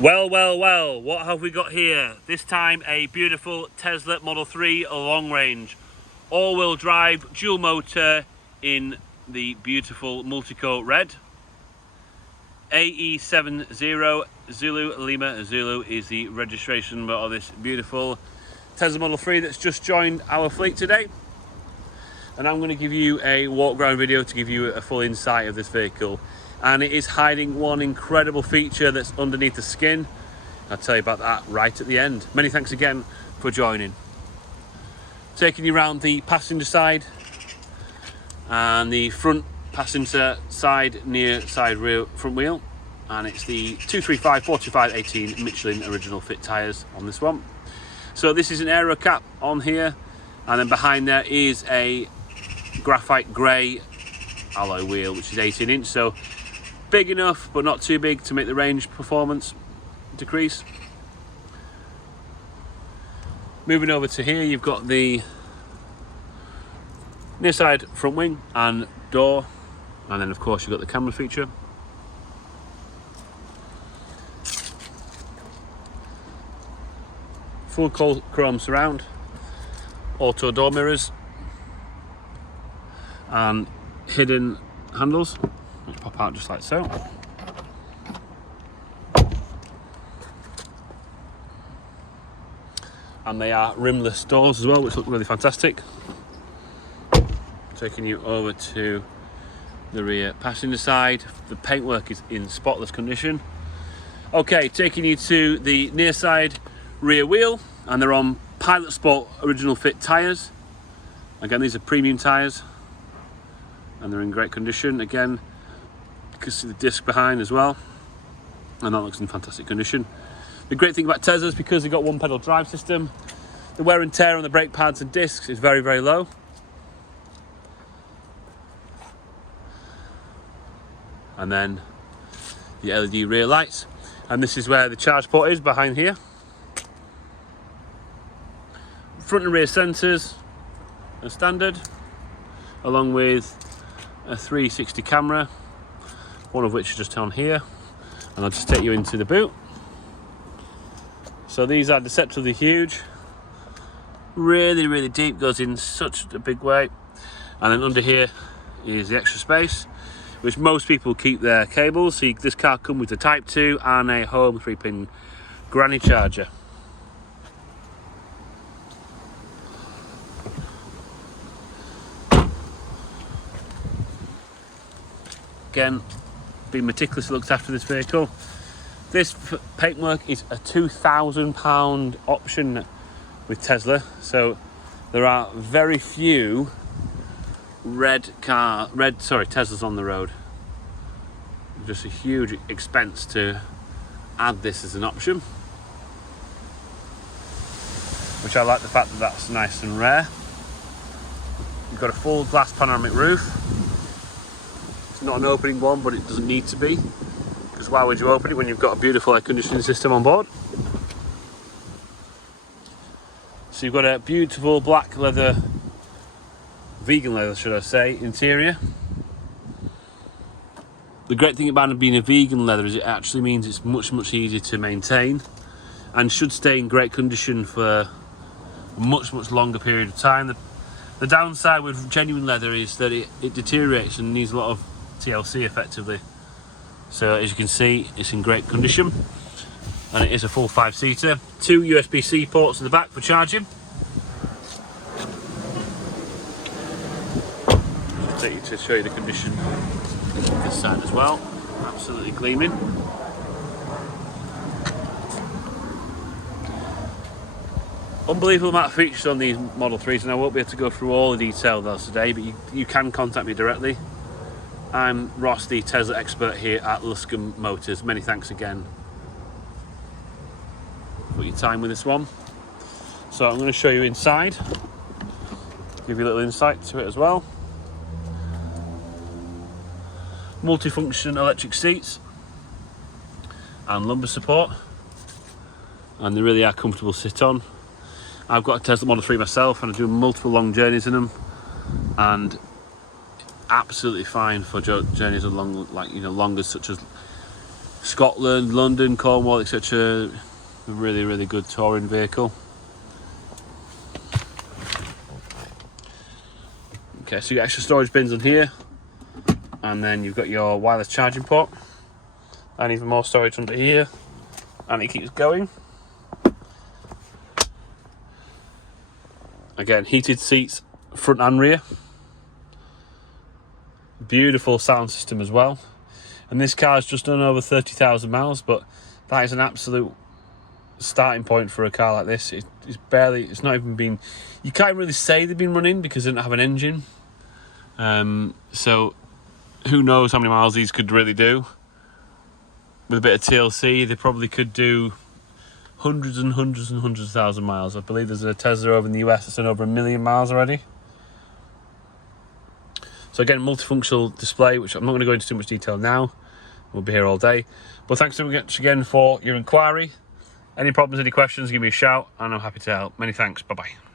Well, what have we got here? This time a beautiful Tesla Model 3 long range. All-wheel drive, dual motor in the beautiful multicoat red. AE70 Zulu Lima Zulu is the registration number of this beautiful Tesla Model 3 that's just joined our fleet today. And I'm going to give you a walk around video to give you a full insight of this vehicle. And it is hiding one incredible feature that's underneath the skin. I'll tell you about that right at the end. Many thanks again for joining. Taking you around the passenger side and the front passenger side, near side rear front wheel. And it's the 235/425/18 Michelin original fit tyres on this one. So this is an aero cap on here, and then behind there is a graphite grey alloy wheel, which is 18 inch. So big enough, but not too big to make the range performance decrease. Moving over to here, you've got the near side front wing and door, and then of course you've got the camera feature. Full chrome surround, auto door mirrors, and hidden handles which pop out just like so. And they are rimless doors as well, which look really fantastic. Taking you over to the rear passenger side. The paintwork is in spotless condition. Okay, taking you to the near side rear wheel, and they're on Pilot Sport original fit tyres. Again, these are premium tyres, and they're in great condition. Again, you can see the disc behind as well, and that looks in fantastic condition. The great thing about Tesla is because they've got one pedal drive system, the wear and tear on the brake pads and discs is very, very low. And then the LED rear lights, and this is where the charge port is, behind here. Front and rear sensors are standard, along with a 360 camera, one of which is just on here, and I'll just take you into the boot. So these are deceptively huge, really deep, goes in such a big way. And then under here is the extra space, which most people keep their cables. So this car comes with a Type 2 and a home 3-pin granny charger. Again, being meticulously looked after this vehicle. This paintwork is a £2,000 option with Tesla, so there are very few Teslas on the road. Just a huge expense to add this as an option, which I like the fact that that's nice and rare. You've got a full glass panoramic roof. It's not an opening one, but it doesn't need to be, because why would you open it when you've got a beautiful air conditioning system on board? So you've got a beautiful black leather, vegan leather should I say, interior. The great thing about it being a vegan leather is it actually means it's much easier to maintain and should stay in great condition for a much longer period of time. The downside with genuine leather is that it deteriorates and needs a lot of TLC effectively. So as you can see, it's in great condition, and it is a full 5-seater. 2 USB-C ports in the back for charging. I'll take you to show you the condition of this side as well. Absolutely gleaming. Unbelievable amount of features on these Model 3s, and I won't be able to go through all the detail of those today, but you can contact me directly. I'm Ross, the Tesla expert here at Luscombe Motors. Many thanks again for your time with this one. So I'm going to show you inside, give you a little insight to it as well. Multifunction electric seats and lumbar support, and they really are comfortable to sit on. I've got a Tesla Model 3 myself, and I do multiple long journeys in them, and absolutely fine for journeys along, longer, such as Scotland, London, Cornwall, etc. A really, really good touring vehicle. Okay, so you got extra storage bins on here, and then you've got your wireless charging port, and even more storage under here, and it keeps going. Again, heated seats front and rear. Beautiful sound system as well. And this car's just done over 30,000 miles, but that is an absolute starting point for a car like this. It's not even been, you can't really say they've been running because they don't have an engine. So who knows how many miles these could really do. With a bit of TLC, they probably could do hundreds and hundreds and hundreds of thousand miles. I believe there's a Tesla over in the US that's done over 1 million miles already. So again, multifunctional display, which I'm not going to go into too much detail now. We'll be here all day. But thanks so much again for your inquiry. Any problems, any questions, give me a shout and I'm happy to help. Many thanks. Bye-bye.